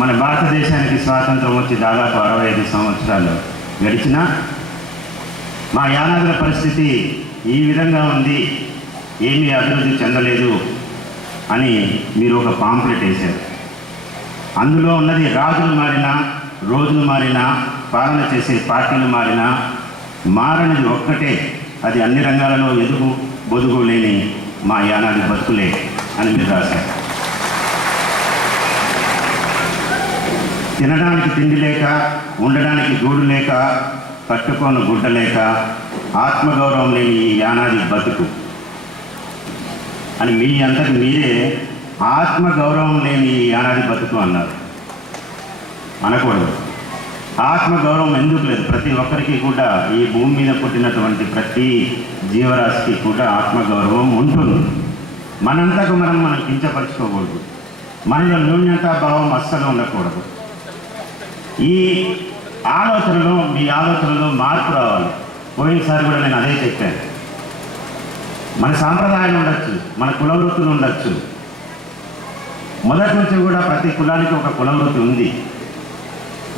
మన భారతదేశానికి స్వాతంత్రం వచ్చి దాదాపు 65 సంవత్సరాలు గడిచినా మా యానాదుల పరిస్థితి ఈ విధంగా ఉంది, ఏమీ అభివృద్ధి చెందలేదు అని మీరు ఒక పాంప్లెట్ వేశారు. అందులో ఉన్నది రాజులు మారినా, రోజులు మారినా, పాలన చేసే పార్టీలు మారినా మారనిది ఒక్కటే, అది అన్ని రంగాలలో ఎదుగు బొదుగు లేని మా యానాది బతుకులే అని మీరు రాశారు. తినడానికి తిండి లేక, ఉండడానికి గూడు లేక, కట్టుకోని గుడ్డ లేక, ఆత్మగౌరవం లేని ఈ యానాది బతుకు అని మీ అంతటి మీరే ఆత్మగౌరవం లేని ఈ యానాది బతుకు అన్నారు. అనకూడదు. ఆత్మగౌరవం ఎందుకు లేదు? ప్రతి ఒక్కరికి కూడా, ఈ భూమి మీద పుట్టినటువంటి ప్రతి జీవరాశికి కూడా ఆత్మగౌరవం ఉంటుంది. మనంతకు మనం కించపరుచుకోకూడదు. మనలో న్యూన్యతాభావం అస్సలు ఉండకూడదు. ఈ ఆలోచనలో, మీ ఆలోచనలో మార్పు రావాలి. పోయినసారి కూడా నేను అదే చెప్పాను. మన సాంప్రదాయాలు ఉండొచ్చు, మన కుల వృత్తులు ఉండొచ్చు. మొదటి నుంచి కూడా ప్రతి కులానికి ఒక కుల వృత్తి ఉంది.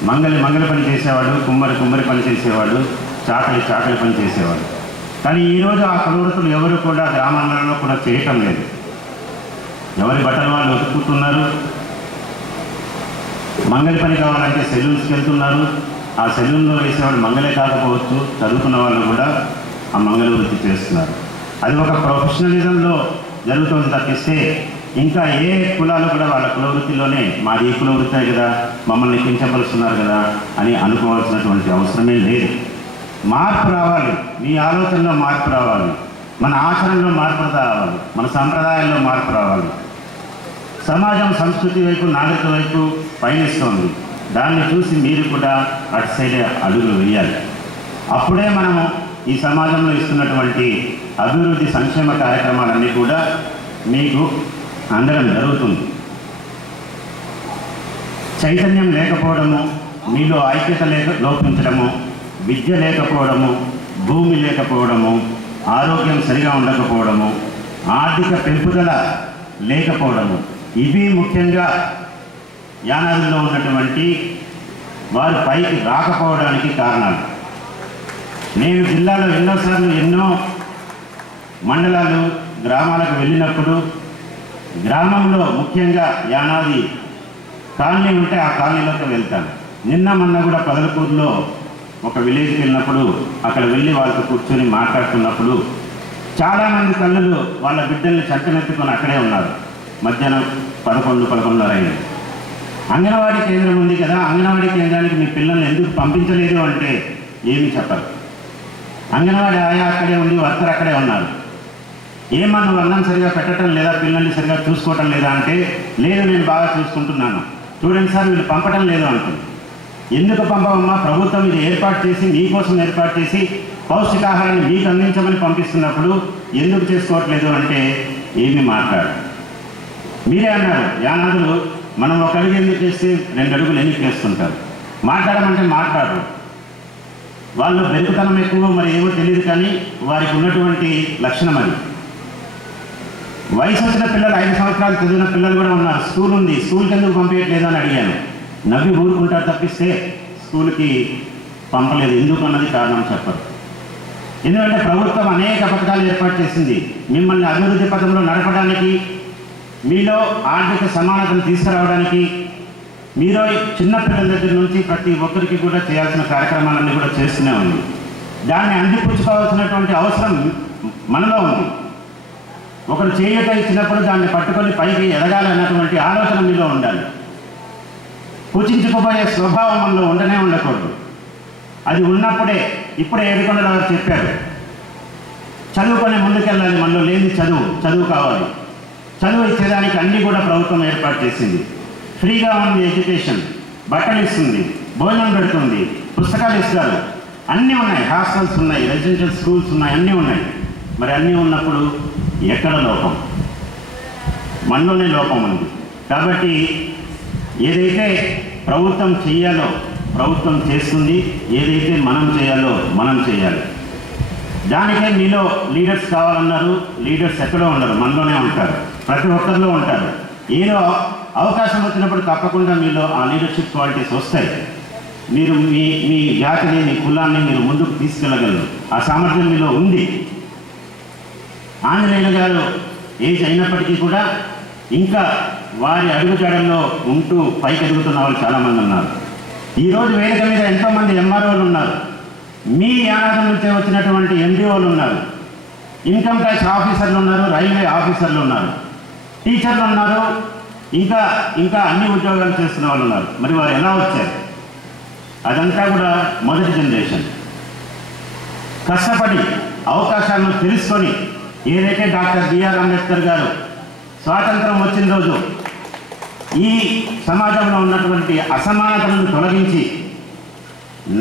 మంగళి పని చేసేవాడు, కుమ్మరి పని చేసేవాడు, చాకలి పని చేసేవాడు. కానీ ఈరోజు ఆ కుల వృత్తులు ఎవరు కూడా గ్రామాలలో కూడా చేయటం లేదు. ఎవరి బట్టలు వాళ్ళు ఉతుక్కుంటున్నారు. మంగళి పని కావాలంటే సెలూన్స్కి వెళ్తున్నారు. ఆ సెలూన్లో వేసేవాళ్ళు మంగళే కాకపోవచ్చు, చదువుకున్న వాళ్ళు కూడా ఆ మంగళ వృత్తి చేస్తున్నారు. అది ఒక ప్రొఫెషనలిజంలో జరుగుతుంది తప్పిస్తే ఇంకా ఏ కులాలు కూడా వాళ్ళ కుల వృత్తిలోనే మాది ఈ కుల వృత్తే కదా, మమ్మల్ని కించపరుస్తున్నారు కదా అని అనుకోవాల్సినటువంటి అవసరమే లేదు. మార్పు రావాలి. మీ ఆలోచనలో మార్పు రావాలి. మన ఆచరణలో మార్పు రావాలి. మన సంప్రదాయాల్లో మార్పు రావాలి. సమాజం సంస్కృతి వైపు, నాగరిక వైపు పయనిస్తోంది. దాన్ని చూసి మీరు కూడా అటు సైడ్ అడుగులు వేయాలి. అప్పుడే మనము ఈ సమాజంలో ఇస్తున్నటువంటి అభివృద్ధి సంక్షేమ కార్యక్రమాలన్నీ కూడా మీకు అందడం జరుగుతుంది. చైతన్యం లేకపోవడము, మీలో ఐక్యత లోపించడము, విద్య లేకపోవడము, భూమి లేకపోవడము, ఆరోగ్యం సరిగా ఉండకపోవడము, ఆర్థిక పెంపుదల లేకపోవడము, ఇవి ముఖ్యంగా యానాదుల్లో ఉన్నటువంటి వారు పైకి రాకపోవడానికి కారణాలు. నేను జిల్లాలో ఎన్నోసార్లు ఎన్నో మండలాలు, గ్రామాలకు వెళ్ళినప్పుడు గ్రామంలో ముఖ్యంగా యానాది కాలనీ ఉంటే ఆ కాలనీలోకి వెళ్తాను. మొన్న కూడా పదలకూరులో ఒక విలేజ్కి వెళ్ళినప్పుడు అక్కడ వెళ్ళి వాళ్ళతో కూర్చొని మాట్లాడుతున్నప్పుడు చాలామంది తల్లులు వాళ్ళ బిడ్డల్ని చంకనెత్తుకొని అక్కడే ఉన్నారు. మధ్యాహ్నం 11:30 అయింది. అంగన్వాడీ కేంద్రం ఉంది కదా, అంగన్వాడీ కేంద్రానికి మీ పిల్లల్ని ఎందుకు పంపించలేదు అంటే ఏమీ చెప్పరు. అంగన్వాడీ ఆయా అక్కడే ఉంది, వర్కర్ అక్కడే ఉన్నారు. ఏమన్నా నువ్వు అన్నం సరిగా పెట్టడం లేదా, పిల్లల్ని సరిగా చూసుకోవటం లేదా అంటే లేదు నేను బాగా చూసుకుంటున్నాను. చూడండి సార్ వీళ్ళు పంపటం లేదు అంటుంది. ఎందుకు పంపవమ్మా? ప్రభుత్వం ఇది ఏర్పాటు చేసి, మీకోసం ఏర్పాటు చేసి పౌష్టికాహారాన్ని మీకు అందించమని పంపిస్తున్నప్పుడు ఎందుకు చేసుకోవట్లేదు అంటే ఏమీ మాట్లాడు. మీరే అన్నారు యానాదులు మనం ఒక అడుగు ఎందుకు చేస్తే 2 అడుగులు ఎందుకు వేస్తుంటారు. మాట్లాడమంటే మాట్లాడరు. వాళ్ళు బెరుకుతనం ఎక్కువ, మరి ఏమో తెలియదు, కానీ వారికి ఉన్నటువంటి లక్షణం అది. వయసు వచ్చిన పిల్లలు, 5 సంవత్సరాలు చదివిన పిల్లలు కూడా ఉన్నారు. స్కూల్ ఉంది, స్కూల్కి ఎందుకు పంపించట్లేదు అని అడిగాను. నవ్వి ఊరుకుంటారు తప్పిస్తే స్కూల్కి పంపలేదు. ఎందుకు అన్నది కారణం చెప్పరు. ఎందుకంటే ప్రభుత్వం అనేక పథకాలు ఏర్పాటు చేసింది మిమ్మల్ని అభివృద్ధి పథంలో నడపడానికి, మీలో ఆర్థిక సమానతను తీసుకురావడానికి. మీరు చిన్నపిల్లల దగ్గర నుంచి ప్రతి ఒక్కరికి కూడా చేయాల్సిన కార్యక్రమాలన్నీ కూడా చేస్తూనే ఉంది. దాన్ని అందిపుచ్చుకోవాల్సినటువంటి అవసరం మనలో ఉంది. ఒకరు చేయూత ఇచ్చినప్పుడు దాన్ని పట్టుకొని పైకి ఎదగాలన్నటువంటి ఆలోచన మీలో ఉండాలి. పూజించుకుపోయే స్వభావం మనలో ఉండకూడదు. అది ఉన్నప్పుడే, ఇప్పుడే ఏడుకొండల వారు చెప్పారు, చదువుకొని ముందుకెళ్ళాలి. మనలో లేని చదువు కావాలి. చదువు ఇచ్చేదానికి అన్నీ కూడా ప్రభుత్వం ఏర్పాటు చేసింది. ఫ్రీగా ఉంది ఎడ్యుకేషన్, బట్టలు ఇస్తుంది, భోజనం పెడుతుంది, పుస్తకాలు ఇస్తారు, అన్నీ ఉన్నాయి. హాస్టల్స్ ఉన్నాయి, రెసిడెన్షియల్ స్కూల్స్ ఉన్నాయి, అన్నీ ఉన్నాయి. మరి అన్నీ ఉన్నప్పుడు ఎక్కడ లోపం? మనలోనే లోపం ఉంది. కాబట్టి ఏదైతే ప్రభుత్వం చేయాలో ప్రభుత్వం చేస్తుంది, ఏదైతే మనం చేయాలో మనం చేయాలి. దానికే మీలో లీడర్స్ కావాలన్నారు. లీడర్స్ ఎక్కడో ఉండరు, మనలోనే ఉంటారు. ప్రతి ఒక్కరిలో ఉంటారు. ఏదో అవకాశం వచ్చినప్పుడు తప్పకుండా మీలో ఆ లీడర్షిప్ క్వాలిటీస్ వస్తాయి. మీరు మీ జాతిని, మీ కులాన్ని మీరు ముందుకు తీసుకెళ్ళగలరు. ఆ సామర్థ్యం మీలో ఉంది. ఆంజనేయులు గారు ఏజ్ అయినప్పటికీ కూడా ఇంకా వారి అడుగుజాడల్లో ఉంటూ పైకి ఎదుగుతున్న వాళ్ళు చాలామంది ఉన్నారు. ఈరోజు వేదిక మీద ఎంతోమంది ఎంఆర్ఓలు ఉన్నారు, మీ యానాది నుంచే వచ్చినటువంటి ఎండిఓలు ఉన్నారు, ఇన్కమ్ ట్యాక్స్ ఆఫీసర్లు ఉన్నారు, రైల్వే ఆఫీసర్లు ఉన్నారు, టీచర్లు ఉన్నారు, ఇంకా అన్ని ఉద్యోగాలు చేస్తున్న వాళ్ళు ఉన్నారు. మరి వారు ఎలా వచ్చారు? అదంతా కూడా మొదటి జనరేషన్ కష్టపడి అవకాశాలను తెలుసుకొని, ఏదైతే డాక్టర్ బిఆర్ అంబేద్కర్ గారు స్వాతంత్రం వచ్చిన రోజు ఈ సమాజంలో ఉన్నటువంటి అసమానతలను తొలగించి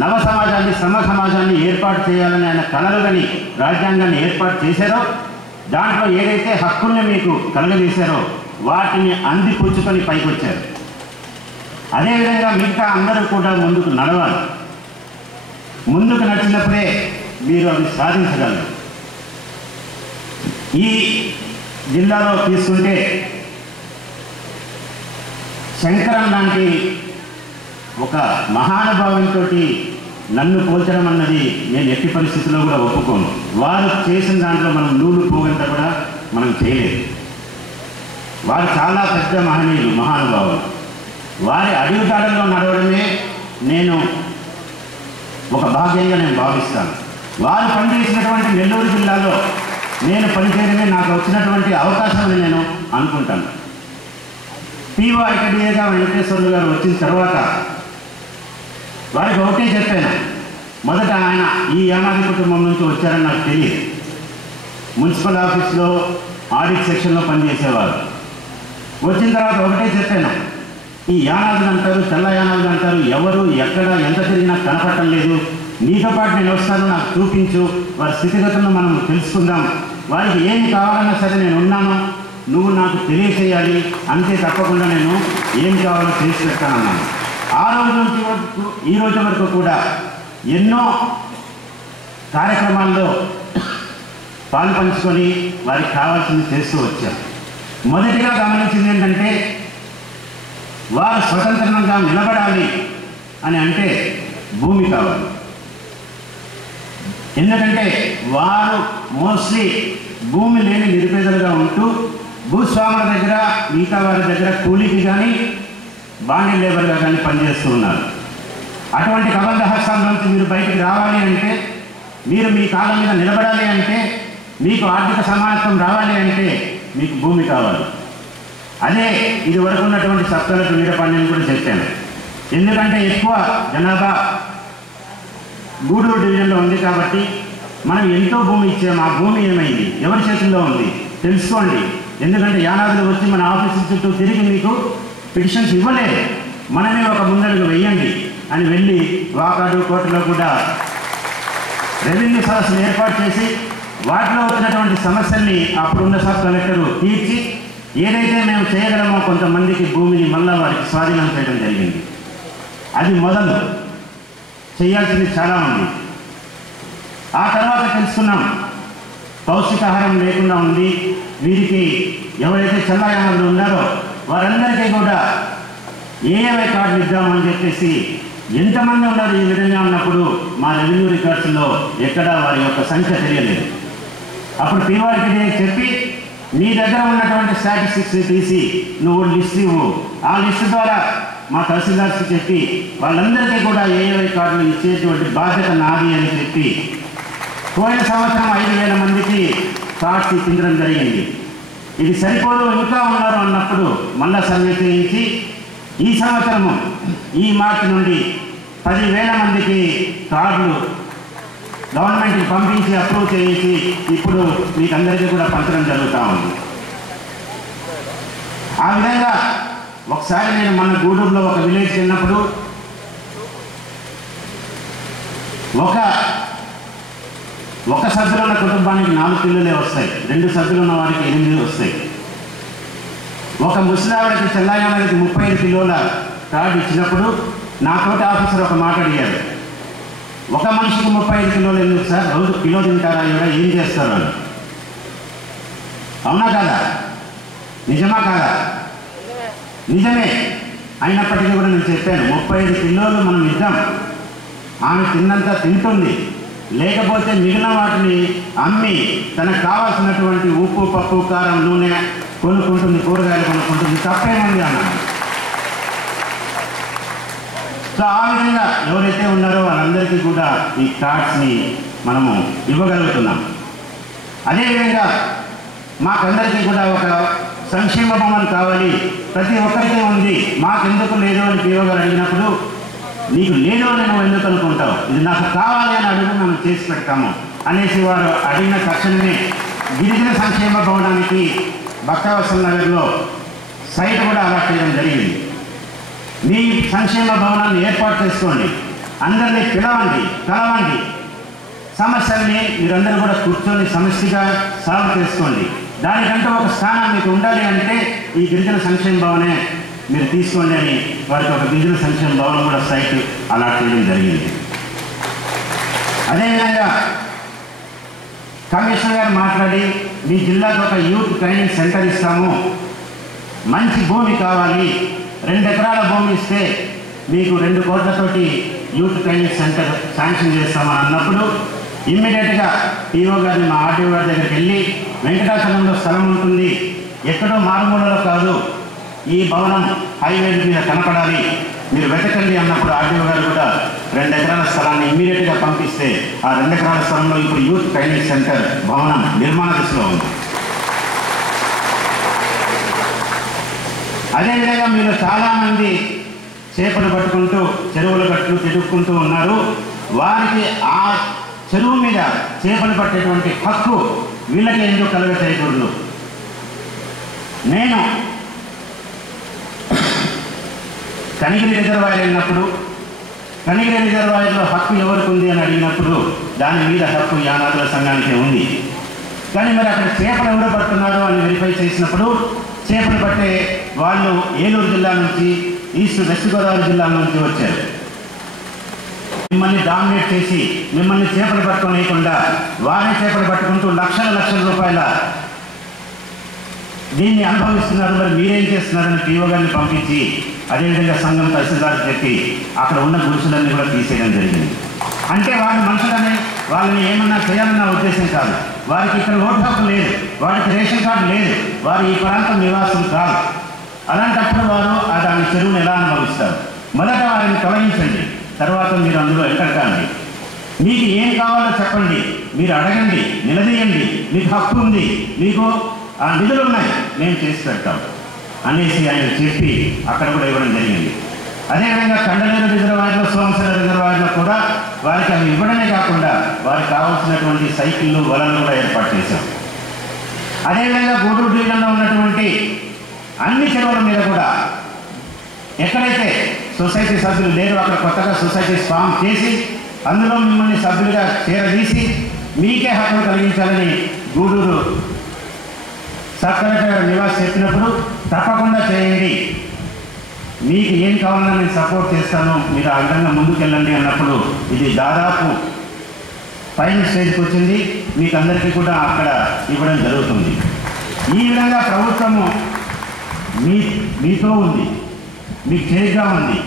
నవ సమాజాన్ని, సమ సమాజాన్ని ఏర్పాటు చేయాలని ఆయన కలలుగని రాజ్యాంగాన్ని ఏర్పాటు చేశారో, దాంట్లో ఏదైతే హక్కుల్ని మీకు కలగజేశారో వాటిని అందిపుచ్చుకొని పైకి వచ్చారు. అదేవిధంగా మిగతా అందరూ కూడా ముందుకు నడవాలి. ముందుకు నడిచినప్పుడే మీరు అవి సాధించగలరు. ఈ జిల్లాలో తీసుకుంటే శంకరన్ లాంటి ఒక మహానుభావంతో నన్ను పోల్చడం అన్నది నేను ఎట్టి పరిస్థితుల్లో కూడా ఒప్పుకోను. వారు చేసిన దాంట్లో మనం నూలు పోగంత కూడా మనం చేయలేదు. వారు చాలా పెద్ద మహనీయులు, మహానుభావులు. వారి అడుగుజాడల్లో నడవడమే నేను ఒక భాగ్యంగా నేను భావిస్తాను. వారు పనిచేసినటువంటి నెల్లూరు జిల్లాలో నేను పనిచేయడమే నాకు వచ్చినటువంటి అవకాశం నేను అనుకుంటాను. పీఓ ఐకడిఏగా వెంకటేశ్వర్లు గారు వచ్చిన తర్వాత వారికి ఒకటే చెప్పాను. మొదట ఆయన ఈ యానాది కుటుంబం నుంచి వచ్చారని నాకు తెలియదు. మున్సిపల్ ఆఫీస్లో ఆడిట్ సెక్షన్లో పనిచేసేవారు. వచ్చిన తర్వాత ఒకటే చెప్పాను, ఈ యానాదులు అంటారు, తెల్ల యానాదులు అంటారు, ఎవరు ఎక్కడ ఎంత తిరిగినా కనపడటం లేదు. నీతో పాటు నేను వస్తాను, నాకు చూపించు, వారి స్థితిగతులను మనం తెలుసుకుందాం, వారికి ఏం కావాలన్నా సరే నేను ఉన్నాను, నువ్వు నాకు తెలియచేయాలి, అంతే, తప్పకుండా నేను ఏం కావాలో చేసి పెడతానన్నాను. ఆ రోజు నుంచి ఈ రోజు వరకు కూడా ఎన్నో కార్యక్రమాల్లో పాలు పంచుకొని వారికి కావాల్సింది చేస్తూ వచ్చారు. మొదటిగా గమనించింది ఏంటంటే, వారు స్వతంత్రంగా నిలబడాలి అని అంటే భూమి కావాలి. ఎందుకంటే వారు మోస్ట్లీ భూమి లేని నిరుపేదలుగా ఉంటూ భూస్వాముల దగ్గర, మిగతా వారి దగ్గర కూలీకి కానీ బాండీ లేబర్గా కానీ పనిచేస్తూ ఉన్నారు. అటువంటి కబంధ హస్తాల నుంచి మీరు బయటికి రావాలి అంటే, మీరు మీ కాళ్ళ మీద నిలబడాలి అంటే, మీకు ఆర్థిక సమానత్వం రావాలి అంటే మీకు భూమి కావాలి. అదే ఇది వరకు ఉన్నటువంటి సప్తలకు వీరపాండ్యం కూడా చెప్పాను. ఎందుకంటే ఎక్కువ జనాభా గూడూరు డివిజన్లో ఉంది కాబట్టి మనం ఎంతో భూమి ఇచ్చాము. ఆ భూమి ఏమైంది, ఎవరి చేతుల్లో ఉంది తెలుసుకోండి. ఎందుకంటే యానాదులు వచ్చి మన ఆఫీసు చుట్టూ తిరిగి మీకు పిటిషన్స్ ఇవ్వలేదు, మనమే ఒక ముందడుగు వెయ్యండి అని వెళ్ళి వాకాడు కోర్టులో కూడా రెవెన్యూ సదస్సులు ఏర్పాటు చేసి వాటిలో వచ్చినటువంటి సమస్యల్ని అప్పుడున్న సబ్ కలెక్టరు తీర్చి ఏదైతే మేము చేయగలమో కొంతమందికి భూమిని మళ్ళా వారికి స్వాధీనం చేయడం జరిగింది. అది మొదలు. చేయాల్సింది చాలా ఉంది. ఆ తర్వాత తెలుసుకున్నాం, పౌష్టికాహారం లేకుండా ఉంది, వీరికి ఎవరైతే చల్లాయానాదులు ఉన్నారో వారందరికీ కూడా ఏఏవై కార్డులు ఇద్దామని చెప్పేసి ఎంతమంది ఉన్నారు ఈ విధంగా ఉన్నప్పుడు మా రెవెన్యూ రికార్డ్స్లో ఎక్కడా వారి యొక్క సంఖ్య తెలియలేదు. అప్పుడు పీవారికి చెప్పి నీ దగ్గర ఉన్నటువంటి స్టాటిస్టిక్స్ తీసి నువ్వు లిస్ట్ ఇవ్వు, ఆ లిస్టు ద్వారా మా తహసీల్దార్స్కి చెప్పి వాళ్ళందరికీ కూడా ఏఏవై కార్డులు ఇచ్చేటువంటి బాధ్యత నాది అని చెప్పి పోయిన సంవత్సరం 5,000 మందికి కార్డ్స్ ఇప్పించడం జరిగింది. ఇది సరిపోదు, ఇంకా ఉన్నారు అన్నప్పుడు మళ్ళా సర్వే చేయించి ఈ సంవత్సరము ఈ మార్చి నుండి 10,000 మందికి కార్డులు గవర్నమెంట్కి పంపించి అప్రూవ్ చేయించి ఇప్పుడు మీకందరికీ కూడా పంచడం జరుగుతూ ఉంది. ఆ విధంగా ఒకసారి నేను మన గూడూరులో ఒక విలేజ్కి వెళ్ళినప్పుడు ఒక సభ్యులు ఉన్న కుటుంబానికి 4 పిల్లలే వస్తాయి, 2 సభ్యులు ఉన్న వారికి 8 వస్తాయి. ఒక ముసలావిడకి చెల్లాయానికి 35 కిలోల కార్డు ఇచ్చినప్పుడు నా తోటి ఆఫీసర్ ఒక మాట అడిగాడు, ఒక మనిషికి 35 కిలోలు ఎందుకు సార్, రోజు కిలో తింటారా, ఇవాళ ఏం చేస్తారు అని. అవునా కాదా, నిజమా కాదా? నిజమే. అయినప్పటికీ కూడా నేను చెప్పాను 35 కిలోలు మనం ఇద్దాం, ఆమె తిన్నంత తింటుంది, లేకపోతే మిగిలిన వాటిని అమ్మి తనకు కావాల్సినటువంటి ఉప్పు, పప్పు, కారం, నూనె కొనుక్కుంటుంది, కూరగాయలు కొనుక్కుంటుంది, తప్పేముంది అన్నాను. సో ఆ విధంగా ఎవరైతే ఉన్నారో వాళ్ళందరికీ కూడా ఈ కార్డ్స్ని మనము ఇవ్వగలుగుతున్నాం. అదేవిధంగా మాకందరికీ కూడా ఒక సంక్షేమ భవనం కావాలి, ప్రతి ఒక్కరికే ఉంది, మాకెందుకు లేదు అని పిఓ గారు అడిగినప్పుడు నీకు లేదు అని నువ్వు ఎందుకు అనుకుంటావు, ఇది నాకు కావాలి అని అడుగు, మనం చేసి పెడతాము అనేసి వారు అడిగిన తక్షణమే గిరిజన సంక్షేమ భవనానికి బక్కావసల్ నగర్లో సైట్ కూడా అలాట్ చేయడం జరిగింది. మీ సంక్షేమ భవనాన్ని ఏర్పాటు చేసుకోండి, అందరినీ పిలవండి, కలవండి, సమస్యల్ని మీరందరూ కూడా కూర్చొని సమస్యగా సాల్వ్ చేసుకోండి. దానికంటూ ఒక స్థానం మీకు ఉండాలి అంటే ఈ గిరిజన సంక్షేమ భవనే మీరు తీసుకోండి అని వారికి ఒక గిరిజన సంక్షేమ భవనం కూడా సైట్ అలాట్ చేయడం జరిగింది. అదేవిధంగా కమిషనర్ గారు మాట్లాడి మీ జిల్లాకు ఒక యూత్ ట్రైనింగ్ సెంటర్ ఇస్తాము, మంచి భూమి కావాలి, 2 ఎకరాల భూమి ఇస్తే మీకు 2 కోట్లతోటి యూత్ ట్రైనింగ్ సెంటర్ శాంక్షన్ చేస్తామని అన్నప్పుడు ఇమ్మీడియట్గా పిఓ గారిని మా ఆర్టీఓ గారి దగ్గరికి వెళ్ళి వెంకటాచలంలో స్థలం ఉంటుంది, ఎక్కడో మారుమూలలో కాదు, ఈ భవనం హైవే మీద కనపడాలి, మీరు వెతకండి అన్నప్పుడు ఆర్టీఓ గారు కూడా 2 ఎకరాల స్థలాన్ని ఇమ్మీడియట్గా పంపిస్తే ఆ 2 ఎకరాల స్థలంలో ఇప్పుడు యూత్ ట్రైనింగ్ సెంటర్ భవనం నిర్మాణ దశలో ఉంది. అదేవిధంగా మీరు చాలామంది చేపలు పట్టుకుంటూ చెరువుల గట్లు తిరుగుకుంటూ ఉన్నారు, వారికి ఆ చెరువు మీద చేపలు పట్టేటువంటి హక్కు వీళ్ళకి ఎందుకు కలుగ చేయకూడదు. నేను కనిగిరి రిజర్వాయర్ వెళ్ళినప్పుడు కనిగిరి రిజర్వాయర్లో హక్కు ఎవరికి ఉంది అని అడిగినప్పుడు దాని మీద హక్కు యానాదుల సంఘానికి ఉంది. కానీ మరి అక్కడ చేపలు ఎవరు పడుతున్నారు అని వెరిఫై చేసినప్పుడు చేపలు పట్టే వాళ్ళు ఏలూరు జిల్లా నుంచి, వెస్ట్ గోదావరి జిల్లా నుంచి వచ్చారు. మిమ్మల్ని డామినేట్ చేసి మిమ్మల్ని చేపలు పట్టుకోనియకుండా వారే చేపలు పట్టుకుంటూ లక్షల రూపాయల దీన్ని అనుభవిస్తున్నారు. మరి మీరేం చేస్తున్నారని పిఓ గారిని పంపించి అదేవిధంగా సంఘం తహసీల్దార్కి చెప్పి అక్కడ ఉన్న గురుసులన్నీ కూడా తీసేయడం జరిగింది. అంటే వారి మనుషులని వాళ్ళని ఏమన్నా చేయాలన్న ఉద్దేశం కాదు, వారికి ఇక్కడ ఓటు హక్కు లేదు, వారికి రేషన్ కార్డు లేదు, వారు ఈ ప్రాంతం నివాసులు కాదు. అలాంటప్పుడు వారు దాని చెరువును ఎలా అనుభవిస్తారు? మొదట వారిని తొలగించండి, తర్వాత మీరు అందులో ఎంటకండి. మీకు ఏం కావాలో చెప్పండి, మీరు అడగండి, నిలదీయండి, మీకు హక్కు ఉంది, మీకు ఆ నిధులు ఉన్నాయి, మేము చేసి పెడతాం అనేసి ఆయన చెప్పి అక్కడ కూడా ఇవ్వడం జరిగింది. అదేవిధంగా కండలేరు రిజర్వాయర్లో, సోమశిల రిజర్వాయర్లో కూడా వారికి అవి ఇవ్వడమే కాకుండా వారికి కావాల్సినటువంటి సైకిళ్ళు, వలలు కూడా ఏర్పాటు చేశాం. అదేవిధంగా గూడూరు డివిజన్లో ఉన్నటువంటి అన్ని చెరువుల మీద కూడా ఎక్కడైతే సొసైటీ సభ్యులు లేరు అక్కడ కొత్తగా సొసైటీస్ ఫామ్ చేసి అందులో మిమ్మల్ని సభ్యులుగా చేరదీసి మీకే హక్కులు కలిగించాలని గూడూరు సబ్ కలెక్టర్ గారు నివాస్ చెప్పినప్పుడు తప్పకుండా చేయండి, మీకు ఏం కావాలన్నా నేను సపోర్ట్ చేస్తాను, మీరు ఆ విధంగా ముందుకెళ్ళండి అన్నప్పుడు ఇది దాదాపు ఫైనల్ స్టేజ్కి వచ్చింది. మీకు అందరికీ కూడా అక్కడ ఇవ్వడం జరుగుతుంది. ఈ విధంగా ప్రభుత్వము మీతో ఉంది, మీకు చేరుగా ఉంది,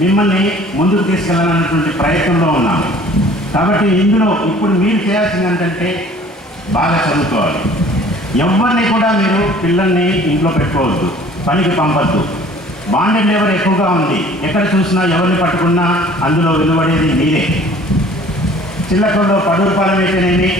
మిమ్మల్ని ముందుకు తీసుకెళ్ళాలన్నటువంటి ప్రయత్నంలో ఉన్నాము. కాబట్టి ఇందులో ఇప్పుడు మీరు చేయాల్సింది ఏంటంటే బాగా చదువుకోవాలి. ఎవరిని కూడా మీరు పిల్లల్ని ఇంట్లో పెట్టుకోవద్దు, పనికి పంపద్దు. బాండెడ్ లేబర్ ఎక్కువగా ఉంది, ఎక్కడ చూసినా ఎవరిని పట్టుకున్నా అందులో వెలువడేది మీరే. చిల్లకల్లో 10 రూపాయలు అయితేనేమి,